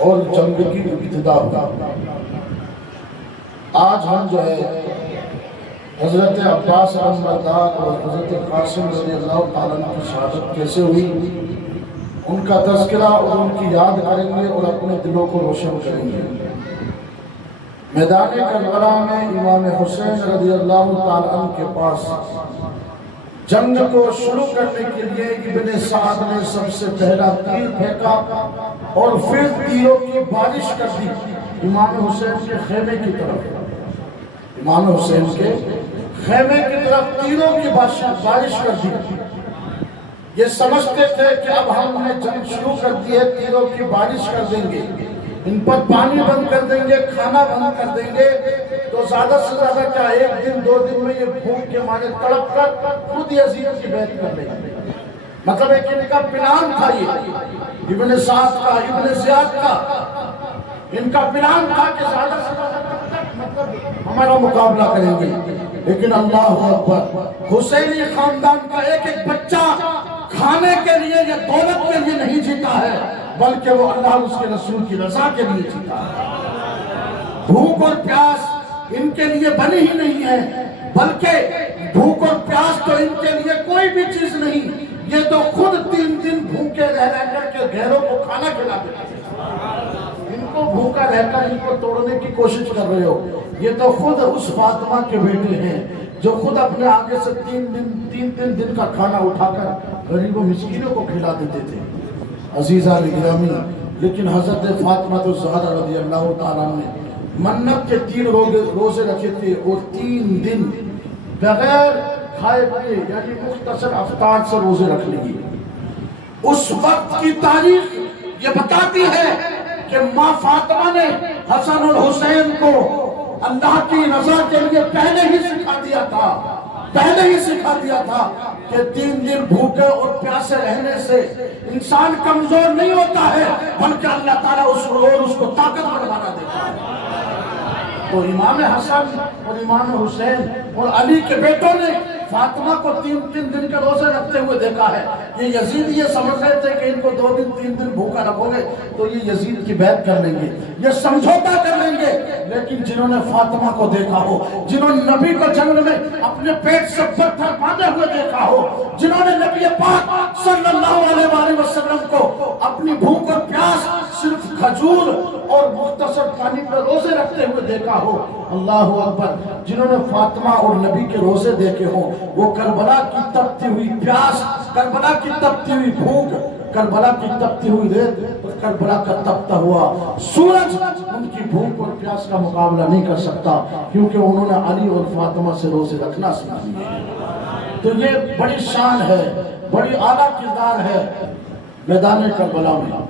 اور جنگ کی ابتدا ہوئی۔ آج ہم جو ہے حضرت عباس علمبردار اور حضرت قاسم رضی اللہ تعالیٰ عنہ کی شہادت کیسے ہوئی ان کا تذکرہ اور ان کی یاد کریں گے اور اپنے دلوں کو روشن کریں گے۔ میدان کربلا میں امام حسین رضی اللہ تعالیٰ عنہ کے پاس جنگ کو شروع کرنے کے لیے ابن سعد نے سب سے پہلا تیر پھینکا اور پھر تیروں کی بارش کر دی امام حسین کے خیمے کی طرف۔ امام حسین کے خیمے کی طرف تیروں کی بارش کر دی۔ یہ سمجھتے تھے کہ اب ہم نے جنگ شروع کر دی ہے، تیروں کی بارش کر دیں گے، ان پر پانی بند کر دیں گے، کھانا بند کر دیں گے تو زیادہ سے زیادہ کیا ایک دن دو دن میں یہ بھوک کے مارے تڑپ کر خود یزید کی بیعت کر لیں گے۔ مطلب ایک ان کا پلان تھا، یہ ابن سعد کا، ابن زیاد کا، ان کا پلان تھا کہ زیادہ سے زیادہ ہمارا مقابلہ کریں گے۔ لیکن اللہ اکبر، حسینی خاندان کا ایک ایک بچہ کھانے کے لیے یا دولت کے لیے نہیں جیتا ہے بلکہ وہ اللہ اور اس کے رسول کی رضا کے لیے جیتا ہے۔ بھوک اور پیاس ان کے لیے بنی ہی نہیں ہے، بلکہ بھوک اور پیاس تو ان کے لیے کوئی بھی چیز نہیں، یہ تو خود 3 دن بھوکے رہ کر کے غیروں کو کھانا کھلا دیتے ہیں۔ ان کو بھوکا رہ کر ان کو توڑنے کی کوشش کر رہے ہو، یہ تو خود اس فاطمہ کے بیٹے ہیں جو خود اپنے آگے سے 3 دن کا کھانا اٹھا کر غریب و مسکینوں کو کھلا دیتے تھے۔ عزیزان گرامی، لیکن حضرت فاطمہ الزہرا رضی اللہ تعالیٰ نے منت کے 3 روزے رکھے تھے اور 3 دن بغیر کھائے پیے یعنی مختصر افطار سے روزے رکھ لیے۔ اس وقت کی تاریخ یہ بتاتی ہے کہ ماں فاطمہ نے حسن اور حسین کو اللہ کی رضا کے لیے پہلے ہی سکھا دیا تھا کہ 3 دن بھوکے اور پیاسے رہنے سے انسان کمزور نہیں ہوتا ہے بلکہ اللہ تعالیٰ اس کو طاقتور بنا دیتا ہے۔ تو امام حسن اور امام حسین اور علی کے بیٹوں نے فاطمہ کو 3 دن کے روزے رکھتے ہوئے دیکھا ہے۔ یہ یزید یہ سمجھ رہے تھے کہ ان کو 2 دن 3 دن بھوکا رکھو گے تو یہ یزید کی بیعت کر لیں گے، یہ سمجھوتا کر لیں گے۔ لیکن جنہوں نے فاطمہ کو دیکھا ہو، جنہوں نے نبی کو جنگ میں اپنے پیٹ سے پتھر باندھے ہوئے دیکھا ہو، جنہوں نے نبی پاک صلی اللہ علیہ وآلہ وسلم کو اپنی بھوک اور پیاس صرف کھجور اور مختصر پانی پر روزے رکھتے ہوئے دیکھا ہو، اللہ اکبر، جنہوں نے فاطمہ اور نبی کے روزے دیکھے ہوں، وہ کربلا کی تپتی ہوئی پیاس، کربلا کی تپتی ہوئی بھوک، کربلا کی تپتی ہوئی ریت اور کربلا کا تپتا ہوا سورج ان کی بھوک اور پیاس کا مقابلہ نہیں کر سکتا، کیونکہ انہوں نے علی اور فاطمہ سے روزے رکھنا سیکھ لیا۔ تو یہ بڑی شان ہے، بڑی اعلیٰ کردار ہے میدان کربلا میں۔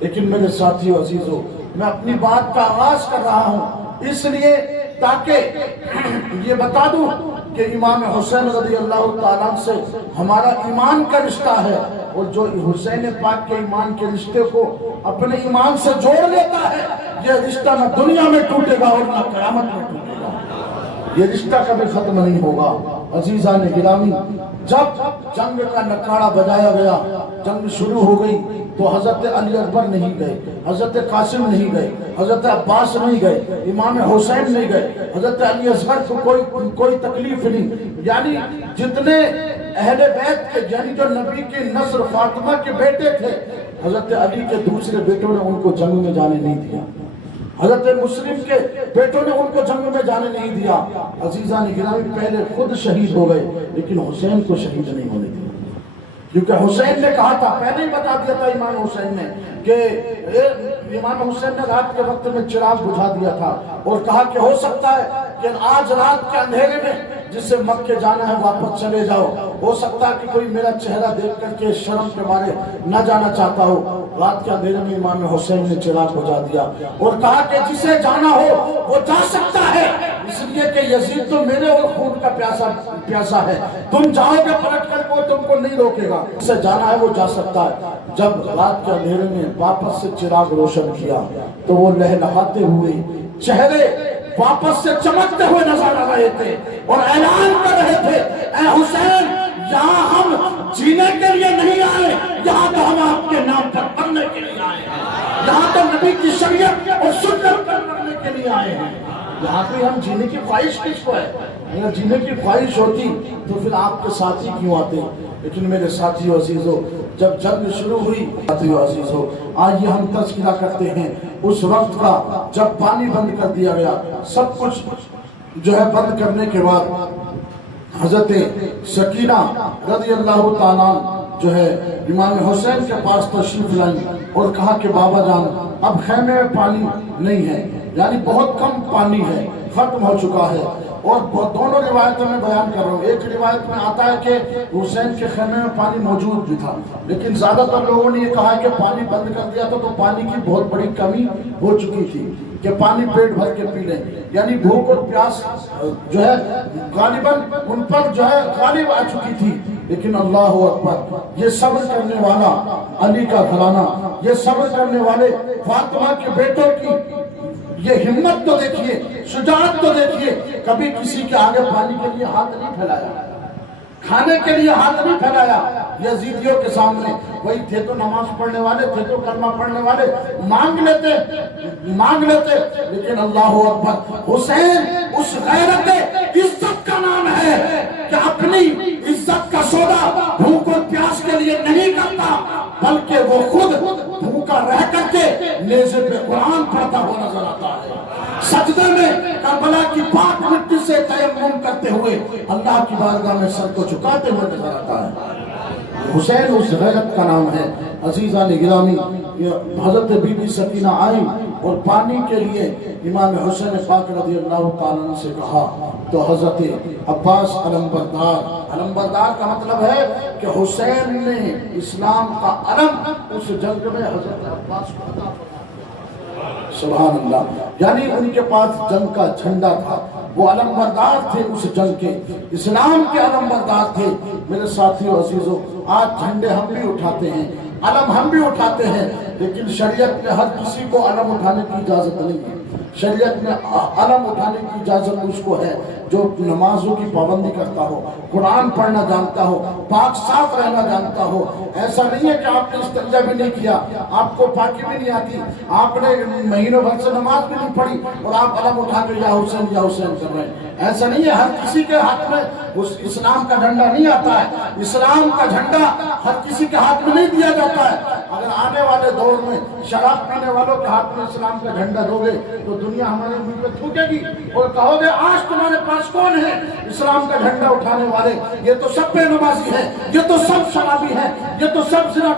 لیکن میرے ساتھیو عزیزو، میں اپنی بات کا آغاز کر رہا ہوں اس لیے تاکہ یہ بتا دوں کہ امام حسین رضی اللہ تعالیٰ سے ہمارا ایمان کا رشتہ ہے، اور جو حسین پاک کے ایمان کے رشتے کو اپنے ایمان سے جوڑ لیتا ہے یہ رشتہ نہ دنیا میں ٹوٹے گا اور نہ قیامت میں ٹوٹے گا، یہ رشتہ کبھی ختم نہیں ہوگا۔ عزیزان گرامی، جب جنگ کا نکاڑا بجایا گیا، جنگ شروع ہو گئی تو حضرت علی اکبر نہیں گئے، حضرت قاسم نہیں گئے، حضرت عباس نہیں گئے، امام حسین نہیں گئے، حضرت علی اصغر کو کوئی تکلیف نہیں، یعنی جتنے اہل بیت کے، یعنی جو نبی کی نسل فاطمہ کے بیٹے تھے، حضرت علی کے دوسرے بیٹوں نے ان کو جنگ میں جانے نہیں دیا، حضرت مسلم کے بیٹوں نے ان کو جنگ میں جانے نہیں دیا۔ عزیزان گرامی، پہلے خود شہید ہو گئے لیکن حسین کو شہید نہیں ہونے دیا، کیونکہ حسین نے کہا تھا، پہلے ہی بتا دیا تھا امام حسین نے کہ امام حسین نے رات کے وقت میں چراغ بجھا دیا تھا اور کہا کہ ہو سکتا ہے کہ آج رات کے اندھیرے میں جسے مکے جانا ہے واپس چلے جاؤ، ہو سکتا ہے کہ کوئی میرا چہرہ دیکھ کر کے شرم کے مارے نہ جانا چاہتا ہو۔ رات کے اندھیرے میں امام حسین نے چراغ بجھا دیا اور کہا کہ جسے جانا ہو وہ جا سکتا ہے، اس لیے کہ یزید تو میرے اور خون کا پیاسا ہے، تم جاؤ گے پلٹ کر وہ تم کو نہیں روکے گا، جسے جانا ہے وہ جا سکتا ہے۔ جب رات کے اندھیرے میں واپس سے چراغ روشن کیا تو وہ لہلہاتے ہوئے چہرے واپس سے چمکتے ہوئے نظر آ رہے تھے اور اعلان کر رہے تھے، اے حسین، یہاں ہم جینے کے لیے نہیں آئے، یہاں تو ہم آپ کے نام پر مرنے کے لیے آئے ہیں، یہاں تو نبی کی شریعت اور سنت کرنے کے لیے آئے ہیں. یہاں پہ ہم جینے کی خواہش کس کو ہے؟ اگر جینے کی خواہش ہوتی تو پھر آپ کے ساتھی کیوں آتے؟ لیکن میرے ساتھیو عزیزو، جب جنگ شروع ہوئی، ساتھیو عزیزو، آئیے ہم تذکرہ کرتے ہیں اس وقت کا جب پانی بند کر دیا گیا. سب کچھ جو ہے بند کرنے کے بعد حضرت سکینہ رضی اللہ تعالیٰ جو ہے امام حسین کے پاس تشریف لائی اور کہا کہ بابا جان اب خیمے میں پانی نہیں ہے، یعنی بہت کم پانی ہے، ختم ہو چکا ہے. اور دونوں روایتوں میں بیان کر رہا ہوں. ایک روایت میں آتا ہے کہ حسین کے خیمے میں پانی موجود بھی تھا، لیکن زیادہ تر لوگوں نے یہ کہا کہ پانی بند کر دیا تھا تو پانی کی بہت بڑی کمی ہو چکی تھی کہ پانی پیٹ بھر کے پی لیں، یعنی بھوک اور پیاس جو ہے غالباً ان پر جو ہے غالب آ چکی تھی. لیکن اللہ اکبر، یہ صبر کرنے والا علی کا گھرانہ، یہ صبر کرنے والے فاطمہ کے بیٹوں کی یہ ہمت تو دیکھیے، شجاعت تو دیکھیے. کبھی کسی کے آگے پانی کے لیے ہاتھ نہیں پھیلایا، کھانے کے لیے ہاتھ نہیں پھیلایا. یزیدیوں کے سامنے وہی تھے تو نماز پڑھنے والے تھے تو کلمہ پڑھنے والے، مانگ لیتے. لیکن اللہ اکبر، حسین اس غیرت عزت کا نام ہے کہ اپنی عزت کا سودا بھوک اور پیاس کے لیے نہیں کرتا، بلکہ وہ خود بھوکا رہ کر کے نیزے پہ قرآن پڑھتا ہوا نظر آتا ہے، سجدے میں کربلا کی پاک مٹی سے تیمم کرتے ہوئے اللہ کی بارگاہ میں سر کو جھکاتے ہوئے نظر آتا ہے. حسین اس غیرت کا نام ہے. عزیزان گرامی، حضرت بی بی سکینہ آئی اور پانی کے لیے امام حسین پاک رضی اللہ تعالیٰ عنہ سے کہا تو حضرت عباس علمبردار کا مطلب ہے کہ حسین نے اسلام کا علم اس جنگ میں حضرت عباس کو عطا فرمایا. سبحان اللہ، یعنی ان کے پاس جنگ کا جھنڈا تھا، وہ علمبردار تھے اس جنگ کے، اسلام کے علمبردار تھے. میرے ساتھیو عزیزو، آج جھنڈے ہم بھی اٹھاتے ہیں، علم ہم بھی اٹھاتے ہیں، لیکن شریعت میں ہر کسی کو علم اٹھانے کی اجازت نہیں ہے. شریعت میں علم اٹھانے کی اجازت اس کو ہے جو نمازوں کی پابندی کرتا ہو، قرآن پڑھنا جانتا ہو، پاک صاف رہنا جانتا ہو. ایسا نہیں ہے کہ آپ نے استنجا بھی نہیں کیا، آپ کو پاکی بھی نہیں آتی، آپ نے مہینوں بھر سے نماز بھی نہیں پڑھی اور آپ علم اٹھا کے یا حسین کر رہے ہیں. ایسا نہیں ہے. ہر کسی کے ہاتھ میں اسلام کا جھنڈا نہیں آتا ہے. اسلام کا جھنڈا ہر کسی کے ہاتھ میں نہیں دیا جاتا ہے. اگر آنے والے دور میں شراب پینے والوں کے ہاتھ میں اسلام کا جھنڈا دو گے تو دنیا ہمارے منہ پہ تھوکے گی اور کہو گے آج تمہارے پاس کون ہے اسلام کا جھنڈا اٹھانے والے؟ یہ تو سب بے نمازی ہیں، یہ تو سب شرابی ہیں، یہ تو سب زنا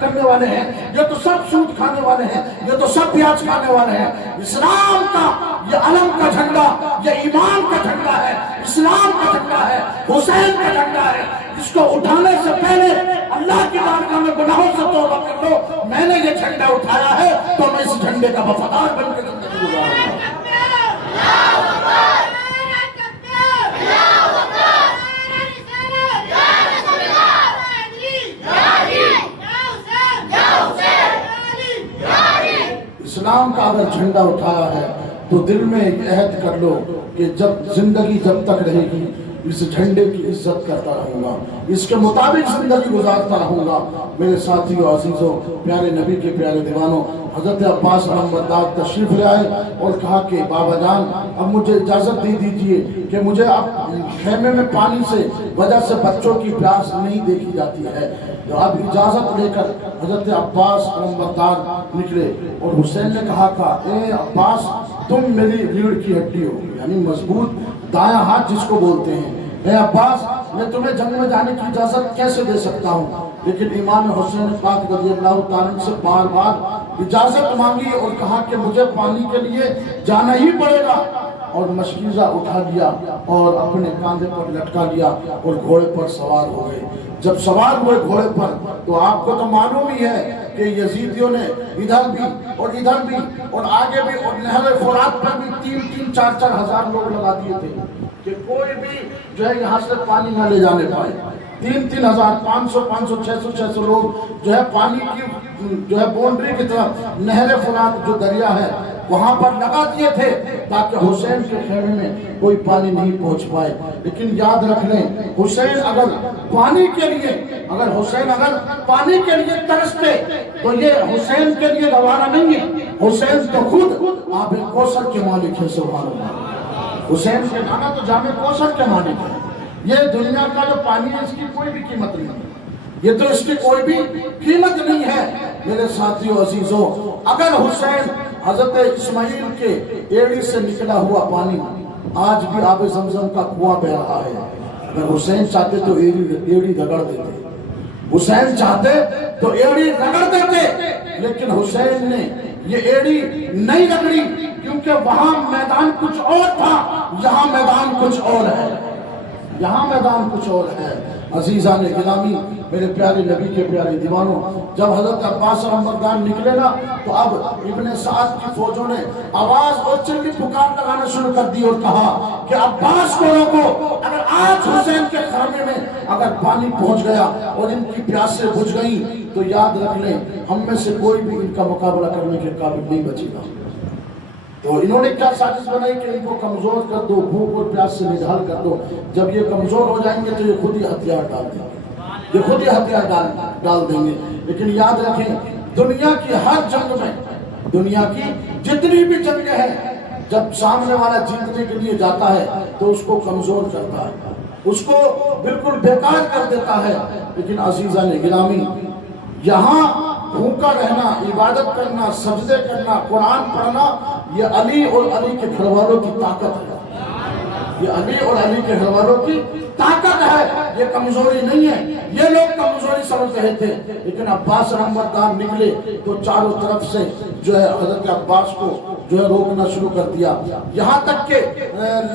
کرنے والے ہیں، یہ تو سب سود کھانے والے ہیں، یہ تو سب پیاز کھانے والے ہیں. اسلام کا یہ علم کا جھنڈا، یہ ایمان کا جھنڈا ہے، اسلام کا جھنڈا ہے، حسین کا جھنڈا ہے. اس کو اٹھانے سے پہلے اللہ کی بارگاہ میں گناہوں سے توبہ کر لو. میں نے یہ جھنڈا اٹھایا ہے تو میں اس جھنڈے کا وفادار بن کے زندگی گزاروں گا. اسلام کا اگر جھنڈا اٹھایا ہے تو دل میں ایک عہد کر لو کہ زندگی جب تک رہے گی اس جھنڈے کی عزت کرتا رہوں گا، اس کے مطابق زندگی گزارتا رہوں گا. میرے ساتھیو عزیزو، پیارے نبی کے پیارے دیوانوں، حضرت عباس علمبردار تشریف لے آئے اور کہا کہ بابا جان اب مجھے اجازت دے دیجئے کہ مجھے اب خیمے میں پانی سے وجہ سے بچوں کی پیاس نہیں دیکھی جاتی ہے. اب اجازت لے کر حضرت عباس علمبردار نکلے اور حسین نے کہا تھا اے عباس تم میری ریڑھ کی ہڈی ہو، یعنی مضبوط دایاں ہاتھ جس کو بولتے ہیں. اے عباس میں تمہیں جنگ میں جانے کی اجازت کیسے دے سکتا ہوں؟ لیکن امام حسین پاک رضی اللہ تعالیٰ سے بار بار اجازت مانگی اور کہا کہ مجھے پانی کے لیے جانا ہی پڑے گا. اور مشکیزہ اٹھا لیا اور اپنے کاندھے پر لٹکا لیا اور گھوڑے پر سوار ہو گئے. جب سوار ہوئے گھوڑے پر تو آپ کو تو معلوم ہی ہے کہ یزیدیوں نے ادھر بھی اور آگے بھی اور نہر فرات پر بھی 3-4 ہزار لوگ لگا دیے تھے کہ کوئی بھی جو ہے یہاں سے پانی نہ لے جانے پائے. 3,000 500 600 لوگ جو ہے پانی کی جو ہے باؤنڈری کی طرف نہر فرات جو دریا ہے وہاں پر لگا دیے تھے تاکہ حسین کے خیمے میں کوئی پانی نہیں پہنچ پائے. لیکن یاد رکھ لیں حسین اگر پانی کے لیے ترستے تو یہ حسین کے لیے گوارا نہیں ہے. حسین تو خود آب کوثر کے مالک ہے. سبحان اللہ. حسین کے نانا تو جام کوثر کے مالک ہے. یہ دنیا کا جو پانی ہے اس کی کوئی بھی قیمت نہیں ہے. یہ تو اس کی کوئی بھی قیمت نہیں ہے. میرے ساتھیوں عزیزوں اگر حسین حضرت اسماعیل کے ایڑی سے نکلا ہوا پانی آج بھی آب زمزم کا کنواں بہ رہا ہے. اگر حسین چاہتے تو ایڑی رگڑ دیتے. حسین چاہتے تو ایڑی رگڑ دیتے. لیکن حسین نے یہ ایڑی نہیں رگڑی کیونکہ وہاں میدان کچھ اور تھا. یہاں میدان کچھ اور ہے. عزیزان گرامی میرے پیارے نبی کے پیارے دیوانوں جب حضرت عباس نمبردار نکلے نا تو اب ابن سعد کی فوجوں نے آواز اور چلی پکار لگانا شروع کر دی اور کہا کہ عباس کو روکو. اگر آج حسین کے خیمے میں اگر پانی پہنچ گیا اور ان کی پیاسیں بجھ گئیں تو یاد رکھ لیں ہم میں سے کوئی بھی ان کا مقابلہ کرنے کے قابل نہیں بچے گا. تو انہوں نے کیا سازش بنائی کہ ان کو کمزور کر دو, بھوک اور پیاس سے نڈال کر دو. جب یہ کمزور ہو جائیں گے تو یہ خود ہی ہتھیار ڈال دیں گے. لیکن یاد رکھیں دنیا کی ہر جنگ میں دنیا کی جتنی بھی جنگیں ہیں جب سامنے والا جیتنے کے لیے جاتا ہے تو اس کو کمزور کرتا ہے, اس کو بالکل بیکار کر دیتا ہے. لیکن عزیزان گرامی یہاں بھوکا رہنا, عبادت کرنا, سجدے کرنا, قرآن پڑھنا یہ علی اور علی کے گھر والوں کی طاقت ہے. یہ علی اور علی کے گھر والوں کی طاقت ہے. یہ کمزوری نہیں ہے. یہ لوگ کمزوری سمجھ رہے تھے. لیکن عباس نمبردار نکلے تو چاروں طرف سے جو ہے حضرت عباس کو جو ہے روکنا شروع کر دیا. یہاں تک کہ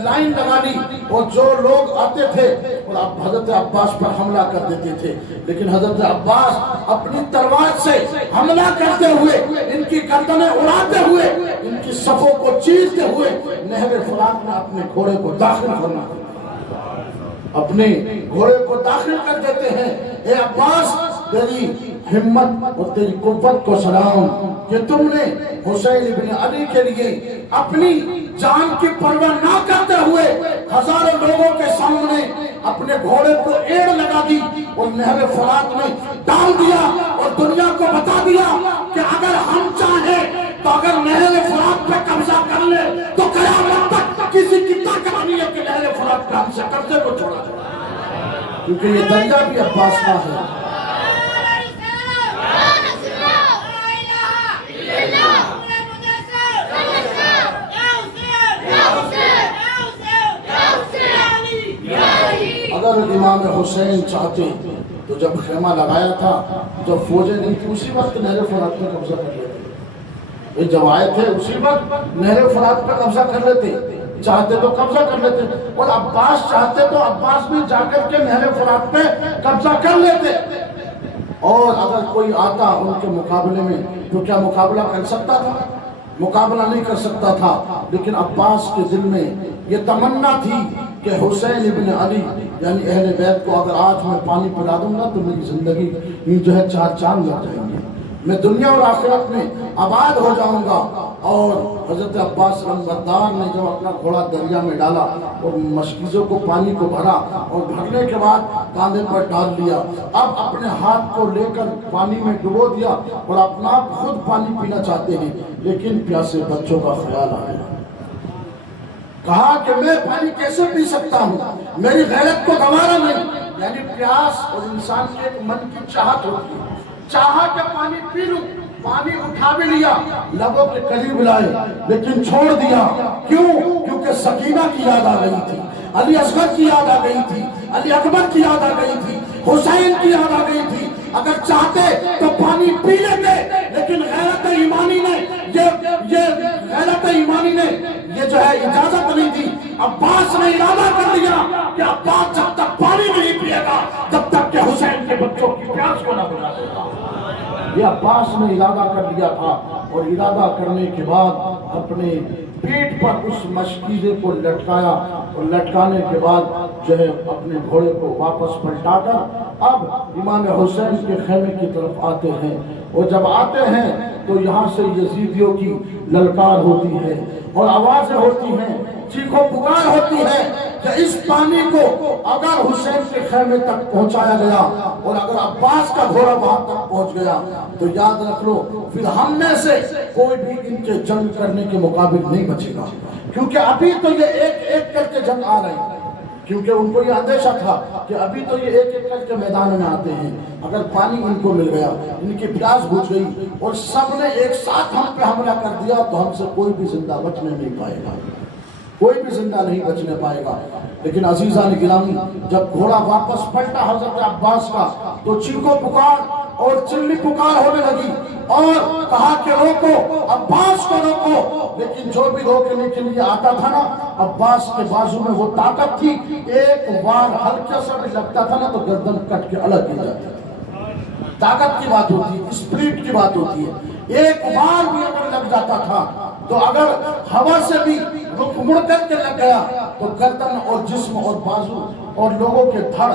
لائن لگا لی اور جو لوگ آتے تھے اور حضرت عباس پر حملہ کر دیتے تھے. لیکن حضرت عباس اپنی تلوار سے حملہ کرتے ہوئے, ان کی گردنیں اڑاتے ہوئے, ان کی صفوں کو چیرتے ہوئے نہر فرات میں اپنے گھوڑے کو داخل کرنا اپنے گھوڑے کو داخل کر دیتے ہیں. اے عباس تیری ہمت اور تیری قوت کو سلام کہ تم نے حسین ابن علی کے لیے اپنی جان کی پرواہ نہ کرتے ہوئے ہزاروں لوگوں کے سامنے اپنے گھوڑے کو ایڑ لگا دی اور نہر فرات میں ڈال دیا اور دنیا کو بتا دیا کہ اگر ہم چاہیں تو اگر نہر فرات پہ قبضہ کر لے تو قیامت تک کسی کی طاقت نہیں ہے کہ نہر فرات پہ ہم سے قبضے کو چھوڑا جائے. کیونکہ یہ دریا بھی عباس کا ہے. اگر امام حسین چاہتے تو جب خیمہ لگایا تھا جب فوجیں نہیں تھی اسی وقت نہر فرات پہ قبضہ کر لیتے. جب آئے تھے اسی وقت نہر فرات پہ قبضہ کر لیتے. چاہتے تو قبضہ کر لیتے. اور عباس چاہتے تو عباس بھی جا کر کے نہر فرات پہ قبضہ کر لیتے. اور اگر کوئی آتا ان کے مقابلے میں تو کیا مقابلہ کر سکتا تھا؟ مقابلہ نہیں کر سکتا تھا. لیکن عباس کے دل میں یہ تمنا تھی کہ حسین ابن علی یعنی اہل بیت کو اگر آج میں پانی پلا دوں گا تو میری زندگی جو ہے 4 چاند لگ جائیں گے, میں دنیا اور آخرت میں آباد ہو جاؤں گا. اور حضرت عباس نمبردار نے جب اپنا گھوڑا دریا میں ڈالا اور مشکیزوں کو پانی کو بھرا اور بھرنے کے بعد کاندھے پر ڈال لیا, اب اپنے ہاتھ کو لے کر پانی میں ڈبو دیا اور اپنا آپ خود پانی پینا چاہتے ہیں. لیکن پیاسے بچوں کا خیال آیا, کہا کہ میں پانی کیسے پی سکتا ہوں, میری غیرت کو گوارا نہیں. یعنی پیاس اور انسان کے ایک من کی چاہت ہوتی ہے, چاہا کہ پانی پی لوں. پانی اٹھا بھی لیا, لبوں کے قریب لائے, لیکن چھوڑ دیا. کیوں؟ کیونکہ سکینہ کی یاد آ گئی تھی, علی اصغر کی یاد آ گئی تھی, علی اکبر کی یاد آ گئی تھی, حسین کی یاد آ گئی تھی. اگر چاہتے تو پانی پی لیتے, لیکن غیرت ایمانی نے یہ جو ہے اجازت نہیں دی. عباس نے ارادہ کر لیا کہ عباس جب تک پانی نہیں پیے گا جب تک کہ حسین کے بچوں کی پیاس کو نہ بجھا دے گا. یہ عباس نے ارادہ کر لیا تھا. اور ارادہ کرنے کے بعد اپنے پیٹ پر اس مشکیزے کو لٹکایا اور لٹکانے کے بعد جو ہے اپنے گھوڑے کو واپس پلٹا کر اب امام حسین کے خیمے کی طرف آتے ہیں، اور جب آتے ہیں تو یہاں سے یزیدیوں کی للکار ہوتی ہے اور آوازیں ہوتی ہیں، چیخو پکار ہوتی ہے کہ اس پانی کو اگر حسین کے خیمے تک پہنچایا گیا اور اگر عباس کا گھوڑا وہاں تک پہنچ گیا تو یاد رکھ لو پھر ہم میں سے کوئی بھی ان کے جنگ کرنے کے مقابل نہیں بچے گا، کیونکہ ابھی تو یہ ایک ایک کر کے جنگ آ رہے ہیں، کیونکہ ان کو یہ اندیشہ تھا کہ ابھی تو یہ ایک ایک کر کے میدان میں آتے ہیں، اگر پانی ان کو مل گیا، ان کی پیاس بجھ گئی اور سب نے ایک ساتھ ہم پہ حملہ کر دیا تو ہم سے کوئی بھی زندہ بچنے نہیں پائے گا، کوئی بھی زندہ نہیں بچنے پائے گا۔ لیکن عزیزان گرامی جب گھوڑا واپس پلٹا حضرت عباس کا تو چیخو پکار اور چلی پکار ہونے لگی اور کہا کہ روکو، عباس کو روکو، لیکن جو بھی روکنے کے لیے آتا تھا نا عباس کے بازو میں وہ طاقت تھی، ایک وار ہلکا سا بھی لگتا تھا نا تو گردن کٹ کے الگ ہو جاتی تھی۔ طاقت کی بات ہوتی ہے، اسپرٹ کی بات ہوتی ہے، ایک وار بھی اگر لگ جاتا تھا تو اگر ہوا سے بھی رخ مڑ کر کے لگ گیا تو گردن اور جسم اور بازو اور لوگوں کے دھڑ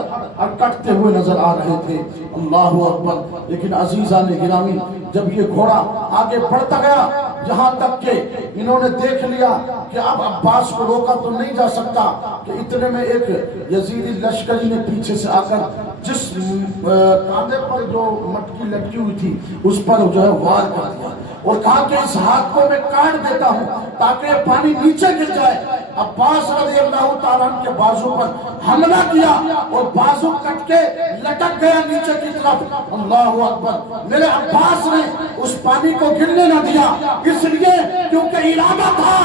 کٹتے ہوئے نظر آ رہے تھے۔ اللہ اکبر۔ لیکن عزیزان گرامی جب یہ گھوڑا آگے بڑھتا گیا یہاں تک کہ انہوں نے دیکھ لیا کہ اب عباس کو روکا تو نہیں جا سکتا، کہ اتنے میں ایک یزیدی لشکری نے پیچھے سے آ کر جس کاندھے پر جو مٹکی لٹکی ہوئی تھی اس پر جو ہے وار کر دیا اور کہا کہ اس ہاتھ کو میں کاٹ دیتا ہوں تاکہ پانی نیچے گر جائے۔ عباس رضی اللہ تعالیٰ عنہ کے بازو پر حملہ کیا اور بازو کٹ کے لٹک گیا نیچے کی طرف۔ اللہ اکبر۔ میرے عباس نے اس پانی کو گرنے نہ دیا، اس لیے کیونکہ ارادہ تھا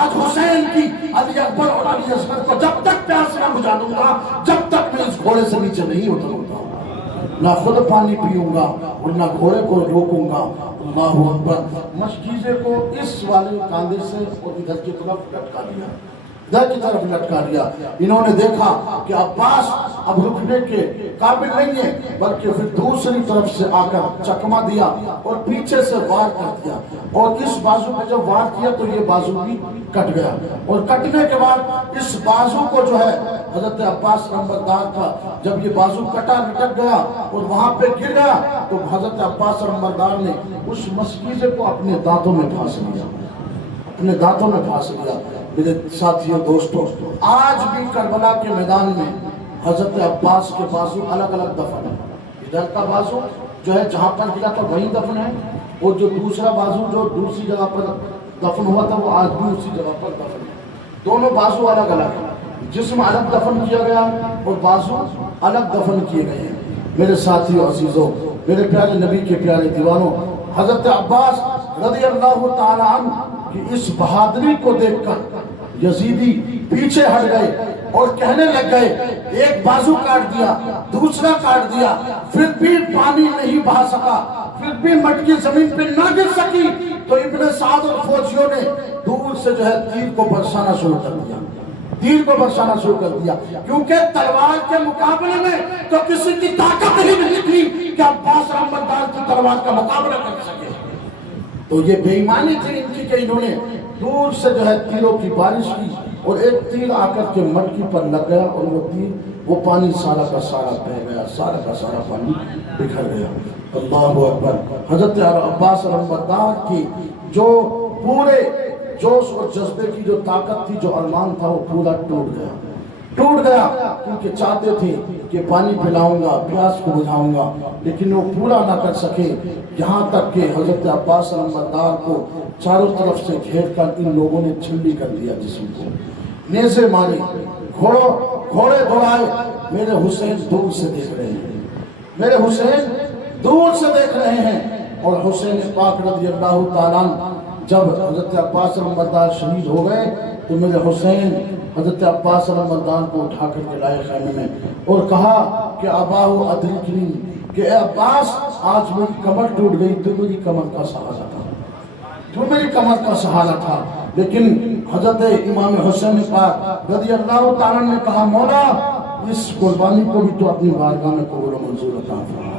آج حسین کی علی اکبر اور علی اصغر کو جب تک پیاس نہ بجھا دوں گا جب تک میں اس گھوڑے سے نیچے نہیں اتروں گا، نہ خود پانی پیوں گا اور نہ گھوڑے کو روکوں گا۔ اللہ اکبر۔ مشکیزے کو اس والے کاندھے سے اور ادھر کی طرف لٹکا دیا، ادھر کی طرف لٹکا دیا۔ انہوں نے دیکھا کہ عباس اب رکنے کے قابل نہیں ہے، بلکہ پھر دوسری طرف سے آ کر چکما دیا اور پیچھے سے وار کر دیا، اور اس بازو پہ جب وار کیا تو یہ بازو بھی کٹ گیا، اور کٹنے کے بعد اس بازو کو جو ہے حضرت عباس نمبردار کا جب یہ بازو کٹا لٹک گیا اور وہاں پہ گر گیا تو حضرت عباس نمبردار نے اس مشکیزے کو اپنے دانتوں میں پھانس لیا، اپنے دانتوں میں پھانس لیا۔ میرے ساتھیوں دوستوں، آج بھی کربلا کے میدان میں حضرت عباس کے بازو الگ الگ دفن ہے، ادھر کا بازو جو ہے جہاں پر گرا تھا وہیں دفن ہے، اور جو دوسرا بازو جو دوسری جگہ پر دفن ہوا تھا وہ آج بھی اسی جگہ پر دفن ہے۔ دونوں بازو الگ الگ ہیں، جسم الگ دفن کیا گیا اور بازو الگ دفن کیے گئے ہیں۔ میرے ساتھیوں عزیزوں، میرے پیارے نبی کے پیارے دیوانوں، حضرت عباس رضی اللہ تعالی عنہ کی اس بہادری کو دیکھ کر یزیدی پیچھے ہٹ گئے اور کہنے لگ گئے ایک بازو کاٹ دیا، دوسرا کاٹ دیا، پھر بھی پانی نہیں بہا سکا، پھر بھی مٹکی زمین پہ نہ گر سکی، تو ابن سعد اور فوجیوں نے دور سے جو ہے تیر کو برسانا شروع کر دیا، تیر کو برسانا شروع کر دیا، کیونکہ تلوار کے مقابلے میں تو کسی کی طاقت ہی نہیں تھی کہ عباس نمبردار کی تلوار کا مقابلہ کر سکے۔ تو یہ بے ایمانی تھی ان کی کہ انہوں نے دور سے جو ہے تیروں کی بارش کی اور ایک تیر آ کر کے مٹکی پر لگ گیا اور وہ تیر وہ پانی سارا کا سارا بہہ گیا، سارا کا سارا پانی بکھر گیا۔ اللہ اکبر۔ حضرت عباس نمبردار کی جو پورے جوش اور جذبے کی جو طاقت تھی، جو ارمان تھا، وہ پورا ٹوٹ گیا، کیونکہ چاہتے تھے کہ پانی پلاؤں گا، پیاس کو بجھاؤں گا، لیکن وہ پورا نہ کر سکے، یہاں تک کہ حضرت عباس نمبردار کو چاروں طرف سے گھیر کر ان لوگوں نے چھلی کر دیا، جسم کو نیزے مارے، گھوڑے دوڑائے۔ میرے حسین دور سے دیکھ رہے ہیں، میرے حسین دور سے دیکھ رہے ہیں، اور حسین پاک رضی اللہ تعالیٰ جب حضرت عباس نمبردار شہید ہو گئے تو میرے حسین حضرت عباس نمبردار کو اٹھا کر کے لائے خیمے میں اور کہا کہ اباہ ادرکنی، کہ اے عباس آج میری کمر ٹوٹ گئی، تو میری کمر کا سہارا تھا، تو میری کمر کا سہارا تھا۔ لیکن حضرت امام حسین پاک رضی اللہ تعالیٰ نے کہا مولا اس قربانی کو بھی تو اپنی بارگاہ میں قبول و منظور عطا فرما۔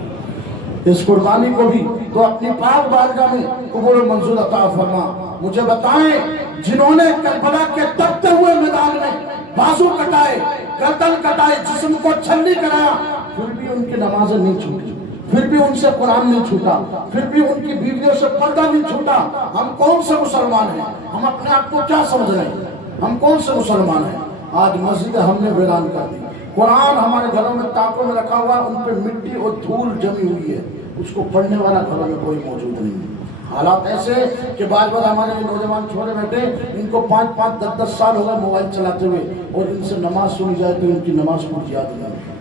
اس قربانی کو بھی تو اپنی پاک بارگاہ میں قبول و منظور عطا فرما۔ مجھے بتائیں جنہوں نے کربلا کے تپتے ہوئے میدان میں بازو کٹائے، گردن کٹائے، جسم کو چھلنی کرایا، پھر بھی ان کی نمازیں نہیں چھوٹی، پھر بھی ان سے قرآن نہیں چھوٹا، پھر بھی ان کی بیویوں سے پردہ نہیں چھوٹا، ہم کون سے مسلمان ہیں؟ ہم اپنے آپ کو کیا سمجھ رہے ہیں؟ ہم کون سے مسلمان ہیں؟ آج مسجد ہم نے ویران کر دی، قرآن ہمارے گھروں میں تاکوں میں رکھا ہوا، ان پہ مٹی اور دھول جمی ہوئی ہے، اس کو پڑھنے والا گھروں میں کوئی موجود نہیں ہے۔ حالات ایسے کہ بعض بار ہمارے نوجوان چھوڑے بیٹھے، ان کو 5-5 10-10 سال ہو گئے موبائل چلاتے ہوئے، اور ان سے نماز سنی جائے تو ان کی نماز کو یاد نہیں۔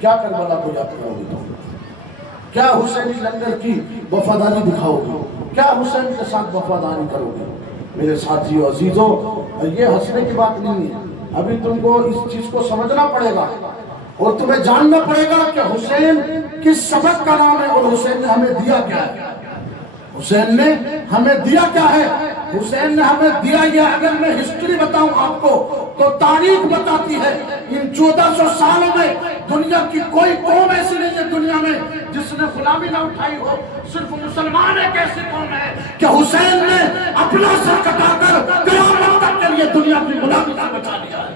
کیا کربلا کو یاد کرو گے؟ تو کیا حسینی لنگر کی وفاداری دکھاؤ گے؟ کیا حسین کے ساتھ وفاداری کرو گے؟ میرے ساتھیو عزیزو، یہ ہنسنے کی بات نہیں ہے، ابھی تم کو اس چیز کو سمجھنا پڑے گا اور تمہیں جاننا پڑے گا کہ حسین کس سبق کا نام ہے اور حسین نے ہمیں دیا کیا ہے۔ حسین نے ہمیں دیا کیا ہے؟ حسین نے ہمیں دیا یہ، اگر میں ہسٹری بتاؤں آپ کو تو تاریخ بتاتی ہے ان 1400 سالوں میں دنیا کی کوئی قوم ایسی نہیں ہے دنیا میں جس نے غلامی نہ اٹھائی ہو، صرف مسلمان ایک ایسی قوم ہے کہ حسین نے اپنا سر کٹا کر قیامت تک کے لیے دنیا کی غلامی سے بچا لیا ہے۔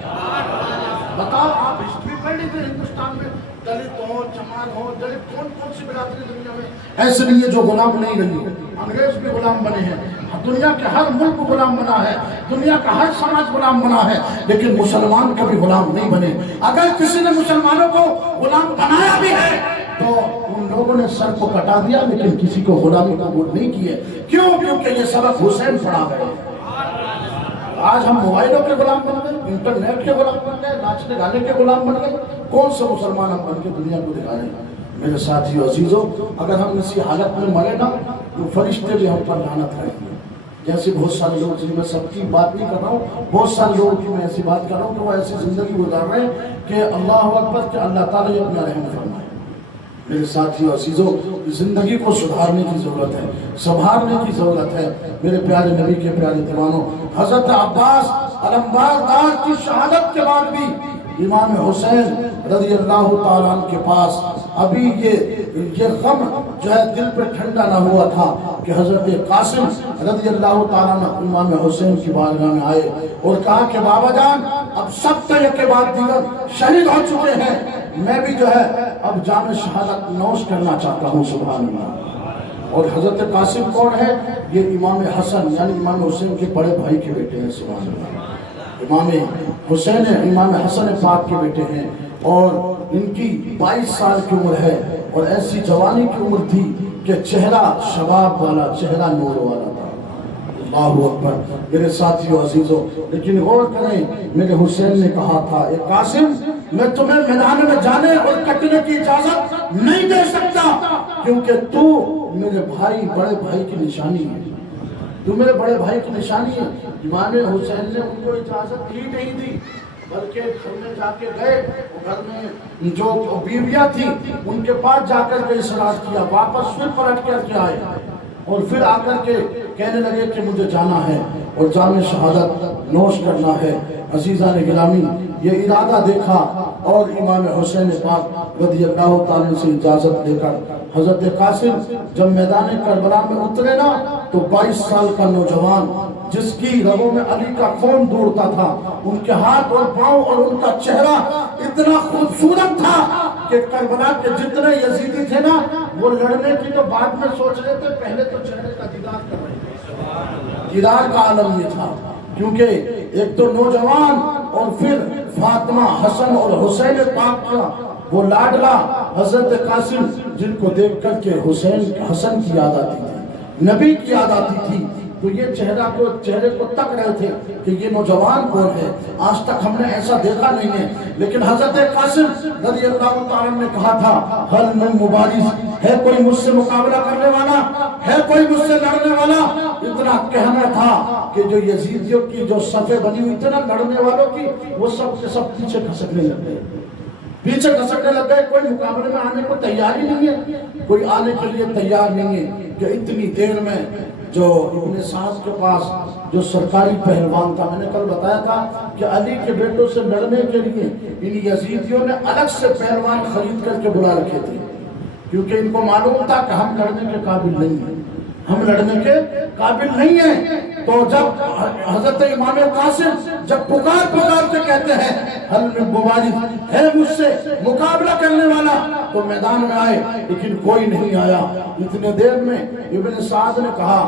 بتاؤ آپ ہسٹری پڑھ لیجیے، ہندوستان میں دلت ہو، چمار ہو، دلت کون سی برادری دنیا میں ایسے نہیں ہے جو غلام نہیں رہی؟ انگریز بھی غلام بنے ہیں، دنیا کے ہر ملک غلام بنا ہے، دنیا کا ہر سماج غلام بنا ہے، لیکن مسلمان کبھی غلام نہیں بنے۔ اگر کسی نے مسلمانوں کو غلام بنایا بھی ہے تو ان لوگوں نے سر کو کٹا دیا، لیکن کسی کو غلامی قبول نہیں کی ہے۔ کیوں؟ کیونکہ یہ سبق حسین پڑھا گئے۔ آج ہم موبائلوں کے غلام بن گئے، انٹرنیٹ کے غلام بن گئے، ناچنے گانے کے غلام بن گئے، کون سے مسلمان ہم بن کے دنیا کو دکھا رہے ہیں؟ میرے ساتھیو عزیزو، اگر ہم اسی حالت میں مرے نا تو فرشتے بھی ہم پر لعنت کریں گے۔ جیسے بہت سارے لوگ، میں سب کی بات نہیں کر رہا ہوں، بہت سارے لوگوں کی میں ایسی بات کر رہا ہوں کہ وہ ایسی زندگی گزار رہے ہیں کہ اللہ اکبر کہ اللہ تعالیٰ یہ اپنا رحم فرمائے۔ میرے ساتھیو عزیزو، زندگی کو سدھارنے کی ضرورت ہے، سنبھالنے کی ضرورت ہے۔ میرے پیارے نبی کے پیارے دیوانوں، حضرت عباس علمبار دار کی شہادت کے بعد بھی امام حسین رضی اللہ تعالیٰ عنہ کے پاس ابھی یہ غم جو ہے دل پہ ٹھنڈا نہ ہوا تھا کہ حضرت قاسم رضی اللہ تعالیٰ عنہ امام حسین کی بارگاہ میں آئے اور کہا کہ بابا جان، اب سب تو یک کے بعد دیگر شہید ہو چکے ہیں، میں بھی جو ہے اب جام شہادت نوش کرنا چاہتا ہوں۔ سبحان اللہ۔ اور حضرت قاسم کون ہے؟ یہ امام حسن یعنی امام حسین کے بڑے بھائی کے بیٹے ہیں۔ سبحان اللہ۔ امام حسین امام حسن پاک کے بیٹے ہیں اور ان کی 22 سال کی عمر ہے اور ایسی جوانی کی عمر تھی کہ چہرہ شباب والا، چہرہ نور والا تھا۔ اللہ اکبر۔ میرے ساتھیو عزیزو، لیکن غور کریں، میرے حسین نے کہا تھا، اے قاسم، میں تمہیں میدان میں جانے اور کٹنے کی اجازت نہیں دے سکتا، کیونکہ تو میرے بھائی، بڑے بھائی کی نشانی ہے، تو میرے بڑے بھائی کی نشانی ہے۔ امام حسین نے ان کو اجازت ہی نہیں دی، بلکہ گھر میں جا کے گئے، گھر میں جو بیویاں تھیں ان کے پاس جا کر کے اصرار کیا، واپس پھر پلٹ کر کے آئے اور پھر آ کر کے کہنے لگے کہ مجھے جانا ہے اور جام شہادت نوش کرنا ہے۔ عزیزان گرامی، یہ ارادہ دیکھا اور امام حسین پاک رضی اللہ تعالیٰ سے اجازت لے کر حضرت قاسم جب میدان کربلا میں اترے نا تو 22 سال کا نوجوان جس کی رگوں میں علی کا خون دوڑتا تھا، ان کے ہاتھ اور پاؤں اور ان کا چہرہ اتنا خوبصورت تھا کہ کربلا کے جتنے یزیدی تھے نا وہ لڑنے کی تو بعد میں سوچ رہے تھے، پہلے تو چہرے کا دیدار کر رہے تھے۔ دیدار کا عالم یہ تھا، کیونکہ ایک تو نوجوان اور پھر فاطمہ، حسن اور حسین پاک کا وہ لاڈلا حضرت قاسم، جن کو دیکھ کر کے حسن کی یاد آتی تھی، نبی کی یاد آتی تھی، تو یہ چہرے کو تک رہے تھے کہ یہ نوجوان کون ہے، آج تک ہم نے ایسا دیکھا نہیں ہے۔ لیکن حضرت قاسم رضی اللہ تعالیٰ نے کہا تھا، حل من مبارز، ہے کوئی مجھ سے مقابلہ کرنے والا، ہے کوئی مجھ سے لڑنے والا؟ اتنا کہنا تھا کہ جو یزیدیوں کی جو صفیں بنی ہوئی تھے نا لڑنے والوں کی، وہ سب کے سب پیچھے کھسکنے لگ گئے، پیچھے کھسکنے لگ گئے۔ کوئی مقابلے میں آنے کو تیار ہی نہیں ہے، کوئی آنے کے لیے تیار نہیں ہے کہ اتنی دیر میں جو ابن سعد کے پاس جو سرکاری پہلوان تھا، میں نے کل بتایا تھا کہ علی کے بیٹوں سے لڑنے کے لیے ان یزیدیوں نے الگ سے پہلوان خرید کر کے بلا رکھے تھے، کیونکہ ان کو معلوم تھا کہ ہم لڑنے کے قابل نہیں ہیں، ہم لڑنے کے قابل نہیں ہیں۔ تو جب حضرت امام قاسم جب پکار کے کہتے ہیں حل من مبارز، ہے مجھ سے مقابلہ کرنے والا، تو میدان میں آئے، لیکن کوئی نہیں آیا۔ اتنے دیر میں ابن سعد نے کہا،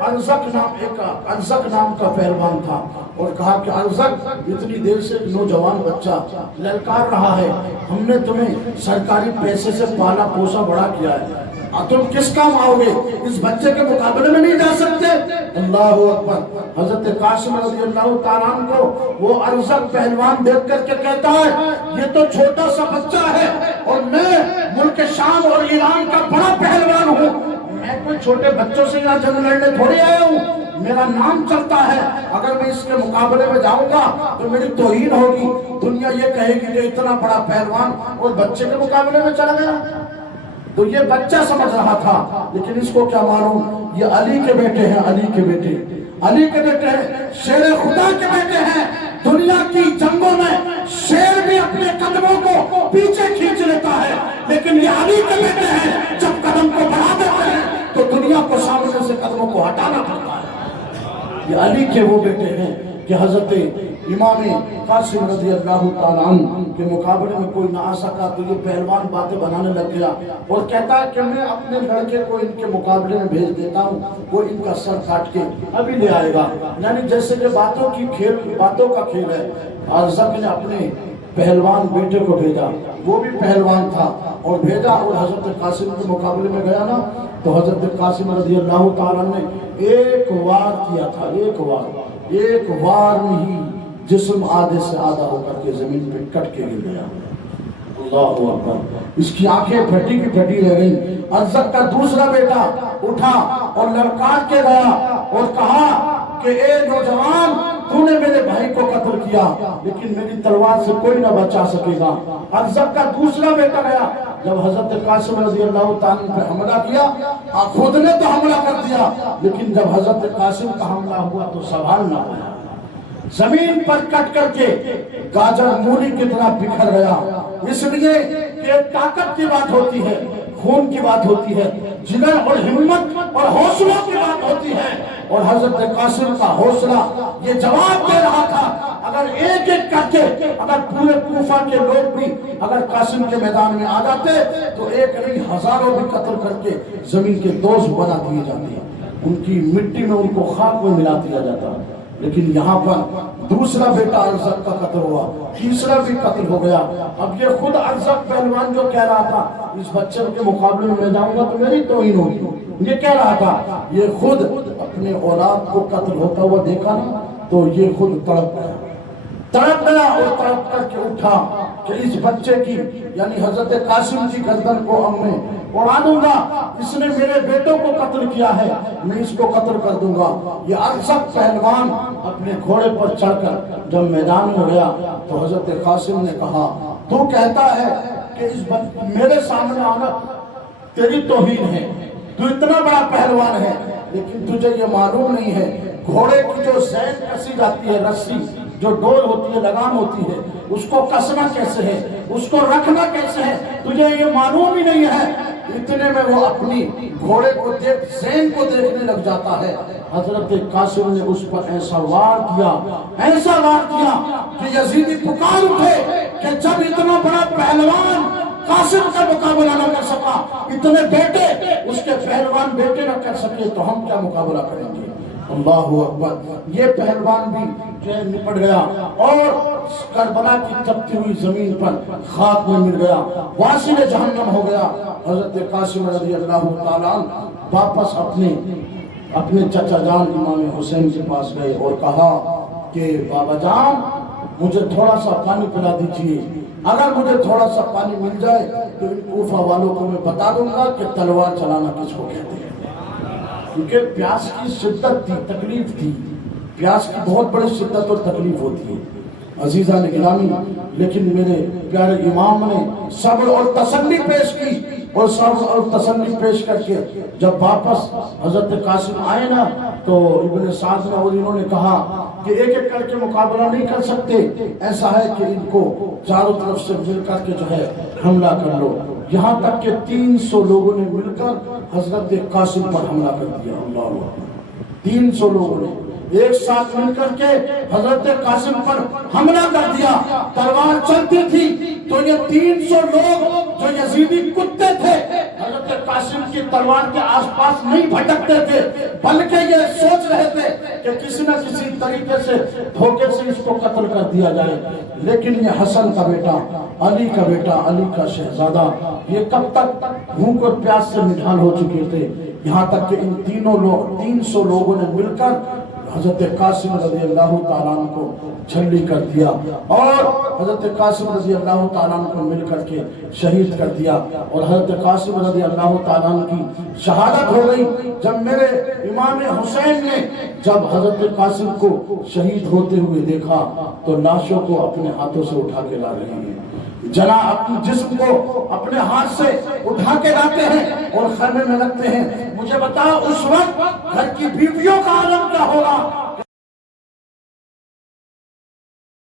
ارزق نام کا پہلوان تھا، اور کہا کہ ارزق اتنی دیر سے ایک نوجوان بچہ للکار رہا ہے، ہم نے تمہیں سرکاری پیسے سے پالا پوسا بڑا کیا ہے، تم کس کام آؤ گے؟ اس بچے کے مقابلے میں نہیں جا سکتے۔ اللہ اکبر۔ حضرت قاسم رضی اللہ تعالیٰ عنہ کو وہ ارزق پہلوان دیکھ کر کے کہتا ہے، یہ تو چھوٹا سا بچہ ہے اور میں ملک شام اور ایران کا بڑا پہلوان ہوں، میں کوئی چھوٹے بچوں سے یہاں جنگ لڑنے تھوڑی آیا ہوں، میرا نام چلتا ہے، اگر میں اس کے مقابلے میں جاؤں گا تو میری توہین ہوگی، دنیا یہ کہے گی کہ اتنا بڑا پہلوان اور بچے کے مقابلے میں چلا گیا۔ تو یہ بچہ سمجھ رہا تھا، لیکن اس کو کیا معلوم یہ علی کے بیٹے ہیں، علی کے بیٹے ہیں، شیر خدا کے بیٹے ہیں۔ دنیا کی جنگوں میں شیر بھی اپنے قدموں کو پیچھے کھینچ لیتا ہے، لیکن یہ علی کے بیٹے ہیں، جب قدم کو بڑھا دیتے ہیں تو دنیا کو سامنے سے قدموں کو ہٹانا پڑتا ہے۔ یہ علی کے وہ بیٹے ہیں کہ حضرت امام قاسم رضی اللہ تعالیٰ عنہ کے مقابلے میں کوئی نہ آ سکا، تو یہ پہلوان باتیں بنانے لگ گیا اور کہتا ہے کہ میں اپنے لڑکے کو ان کے مقابلے میں بھیج دیتا ہوں، وہ ان کا سر کاٹ کے ابھی لے آئے گا، یعنی جیسے کہ باتوں کا کھیل ہے۔ ارزق نے اپنے پہلوان بیٹے کو بھیجا، وہ بھی پہلوان تھا، اور بھیجا اور حضرت قاسم کے مقابلے میں گیا نا، تو حضرت قاسم رضی اللہ تعالیٰ نے ایک وار کیا تھا، ایک وار میں ہی جسم آدھے سے آدھا ہو کر کے زمین پہ کٹ کے گر گیا۔ اللہ اکبر۔ اس کی آنکھیں پھٹی کی پھٹی رہ گئی۔ ارزق کا دوسرا بیٹا اٹھا اور لڑکار کے گیا اور کہا کہ اے نوجوان، تو نے میرے بھائی کو قتل کیا، لیکن میری تلوار سے کوئی نہ بچا سکے گا۔ ارزق کا دوسرا بیٹا گیا، جب حضرت قاسم رضی اللہ تعالیٰ پہ حملہ کیا، خود نے تو حملہ کر دیا، لیکن جب حضرت قاسم کا حملہ ہوا تو سنبھال نہ پایا، زمین پر کٹ کر کے گاجر مولی کی طرح بکھر گیا۔ اس لیے کہ طاقت کی بات ہوتی ہے، خون کی بات ہوتی ہے، جگر اور ہمت اور حوصلہ کی بات ہوتی ہے، اور حضرت قاسم کا حوصلہ یہ جواب دے رہا تھا، اگر ایک ایک کر کے اگر پورے کوفہ کے لوگ بھی اگر قاسم کے میدان میں آ جاتے تو ایک نہیں ہزاروں بھی قتل کر کے زمین کے دوست بنا دیے جاتے، ان کی مٹی میں ان کو خاک میں ملا دیا جاتا۔ لیکن یہاں پر دوسرا بیٹا ارزق کا قتل ہوا، تیسرا بھی قتل ہو گیا۔ اب یہ خود ارزق پہلوان جو کہہ رہا تھا اس بچے کے مقابلے میں جاؤں گا تو میری توہین ہوگی، یہ کہہ رہا تھا، یہ خود اپنے اولاد کو قتل ہوتا ہوا دیکھا نا، تو یہ خود تڑپ گیا اور تڑپ کر کے اٹھا کہ اس بچے کی یعنی حضرت قاسم کی گردن کو اب میں اڑا دوں گا، اس نے میرے بیٹوں کو قتل کیا ہے، میں اس کو قتل کر دوں گا۔ یہ ارزق پہلوان اپنے گھوڑے پر چڑھ کر جب میدان میں گیا تو حضرت قاسم نے کہا، تو کہتا ہے کہ میرے سامنے آنا تیری توہین ہے، تو اتنا بڑا پہلوان ہے، لیکن تجھے یہ معلوم نہیں ہے گھوڑے کی جو زین کسی جاتی ہے، رسی جو ڈول ہوتی ہے، لگام ہوتی ہے، اس کو کسنا کیسے ہے، اس کو رکھنا کیسے ہے، تجھے یہ معلوم ہی نہیں ہے۔ اتنے میں وہ اپنی گھوڑے کو زین کو دیکھنے لگ جاتا ہے۔ حضرت قاسم نے اس پر ایسا وار کیا کہ یزیدی پکار اٹھے کہ جب اتنا بڑا پہلوان قاسم کا مقابلہ نہ کر سکا، اتنے بیٹے اس کے پہلوان بیٹے نہ کر سکے، تو ہم کیا مقابلہ کریں گے؟ اللہ اکبر۔ یہ پہلوان بھی جو ہے نپٹ گیا اور کربلا کی تپتی ہوئی زمین پر خاک میں مل گیا، واصل جہنم ہو گیا۔ حضرت قاسم رضی اللہ تعالیٰ واپس اپنے چچا جان امام حسین کے پاس گئے اور کہا کہ بابا جان مجھے تھوڑا سا پانی پلا دیجیے، اگر مجھے تھوڑا سا پانی مل جائے تو ان کوفہ والوں کو میں بتا دوں گا کہ تلوار چلانا کس کو کہتے ہیں، کیونکہ پیاس کی شدت تھی، تکلیف تھی، پیاس کی بہت بڑی شدت اور تکلیف ہوتی ہے عزیزان گرامی۔ لیکن میرے پیارے امام نے صبر اور تسلی پیش کی، اور صبر اور تسلی پیش کر کے جب واپس حضرت قاسم آئے نا تو ابن سعد نے اور انہوں نے کہا کہ ایک ایک کر کے مقابلہ نہیں کر سکتے، ایسا ہے کہ ان کو چاروں طرف سے مل کر کے جو ہے حملہ کر لو۔ یہاں تک کہ 300 لوگوں نے مل کر حضرت قاسم پر حملہ کر دیا. اللہ اکبر. 300 لوگوں نے ایک ساتھ مل کر کے حضرت قاسم پر حملہ کر دیا. تلوار چلتی تھی تو یہ 300 لوگ جو یزیدی کتے تھے حضرت قاسم کی تلوار کے آس پاس نہیں بھٹکتے تھے، بلکہ یہ سوچ رہے تھے کہ کسی نہ کسی طریقے سے دھوکے سے اس کو قتل کر دیا جائے. لیکن یہ حسن کا بیٹا، علی کا بیٹا، علی کا شہزادہ، یہ کب تک بھوک اور پیاس سے نڈھال ہو چکے تھے، یہاں تک کہ ان 300 لوگوں نے مل کر حضرت قاسم رضی اللہ تعالیٰ عنہ کو جھلی کر دیا اور حضرت قاسم رضی اللہ تعالیٰ عنہ کو مل کر کے شہید کر دیا. اور حضرت قاسم رضی اللہ تعالیٰ عنہ کی شہادت ہو گئی. جب میرے امام حسین نے جب حضرت قاسم کو شہید ہوتے ہوئے دیکھا تو لاشوں کو اپنے ہاتھوں سے اٹھا کے لا رہے ہیں، جنا اپنے جسم کو اپنے ہاتھ سے اٹھا کے لاتے ہیں اور خیمے میں رکھتے ہیں. مجھے بتا اس وقت گھر کی بیویوں کا عالم کیا ہوگا،